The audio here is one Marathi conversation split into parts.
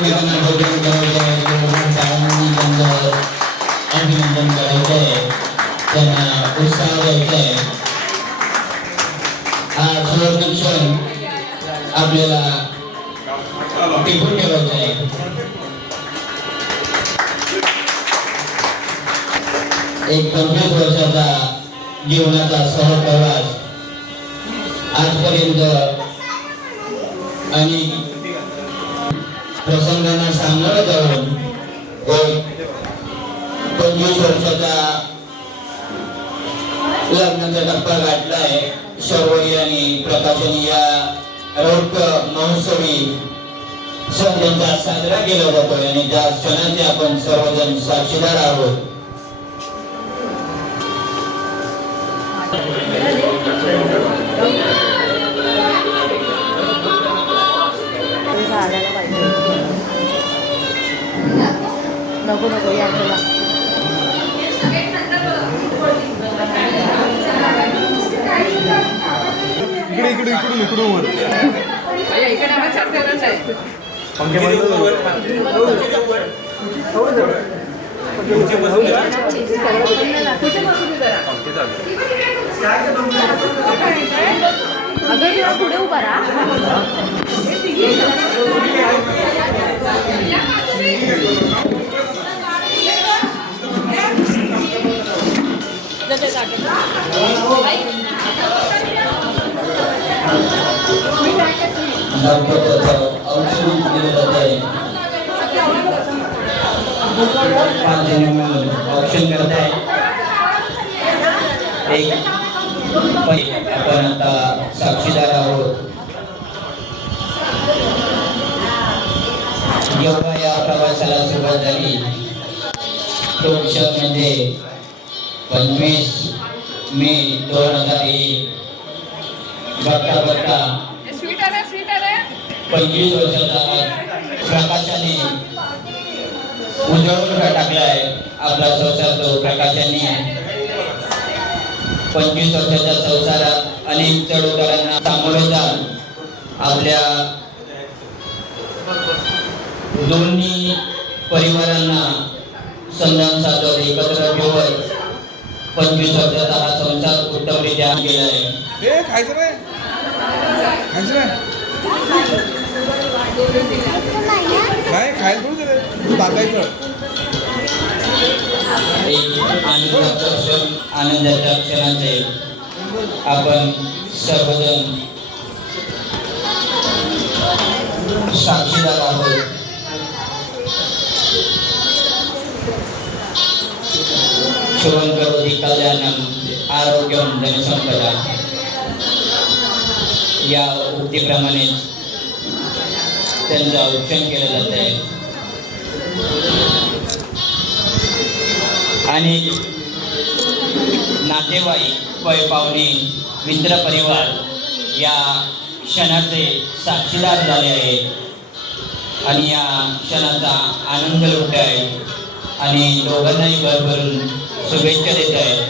एकमेकांना भोजन करायचं आहे, शाळांनी त्यांचं अभिनंदन करायचं आहे, त्यांना उत्साह द्यायचा आहे. हा सुवर्ण क्षण आपल्याला टिकून ठेवायचा आहे. एक 25 वर्षाचा जीवनाचा सहप्रवास आजपर्यंत आणि प्रसंगांना सामोरं जाऊन 25 वर्षाचा लग्नाचा टप्पा गाठलाय. शर्वरी आणि प्रकाशनी या रौप्य महोत्सवी सण त्यांचा साजरा केला जातोय आणि त्या क्षणाचे आपण सर्वजण साक्षीदार आहोत. नको नको या चला इकडून वर इकडे आम्हाला चार करायचं आहे. अगं जेव्हा पुढे उभा राहा. ऑप्शन करताय एक आपण आता साक्षीदार आहोत. जेव्हा या प्रवासाला सुरुवात झाली तो क्षण म्हणजे 25 मे 2001. बघता बघता 25 वर्षाचा प्रकाशाने उजळून टाकलाय आपला संसार. तो प्रकाशाने 25 वर्षाच्या संसारात अनेक चढउतारांना सामोरे जाऊन आपल्या दोन्ही परिवारांना संधान साधत एकत्र ठेवत 25 वर्षाचा हा संसार उत्तमरित्या केला आहे. खायचं नाही खायला थोडी दिलं टाकायचं. एक आनंदाच्या क्षणाचे आपण सर्वजण साक्षीदार आहोत. शुभं करोति कल्याणं आरोग्यं धनसंपदा या उक्तीप्रमाणे त्यांचं औक्षण केलं जात आहे. आणि नातेवाईक पळपावणे मित्रपरिवार या क्षणाचे साक्षीदार झाले आहेत आणि या क्षणाचा आनंद लुटत आहेत आणि दोघांनाही भरभरून शुभेच्छा देत आहेत.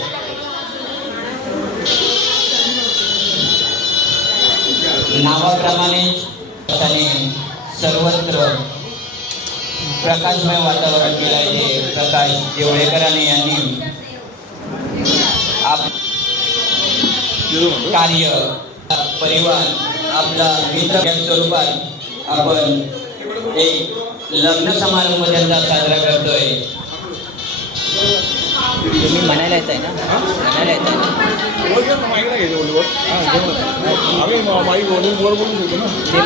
नावाप्रमाणे सर्वत्र प्रकाशमय वातावरण केलं आहे. प्रकाश देवळेकरांनी यांनी कार्य परिवार आपला मित्र या स्वरूपात आपण एक लग्न समारंभ त्यांचा साजरा करतोय. तुम्ही म्हणायला येत आहे ना, म्हणायला येत आहे ना, माईक नाही घ्यायचं बोलूवर. आम्ही माईक बोलून शकतो ना. ते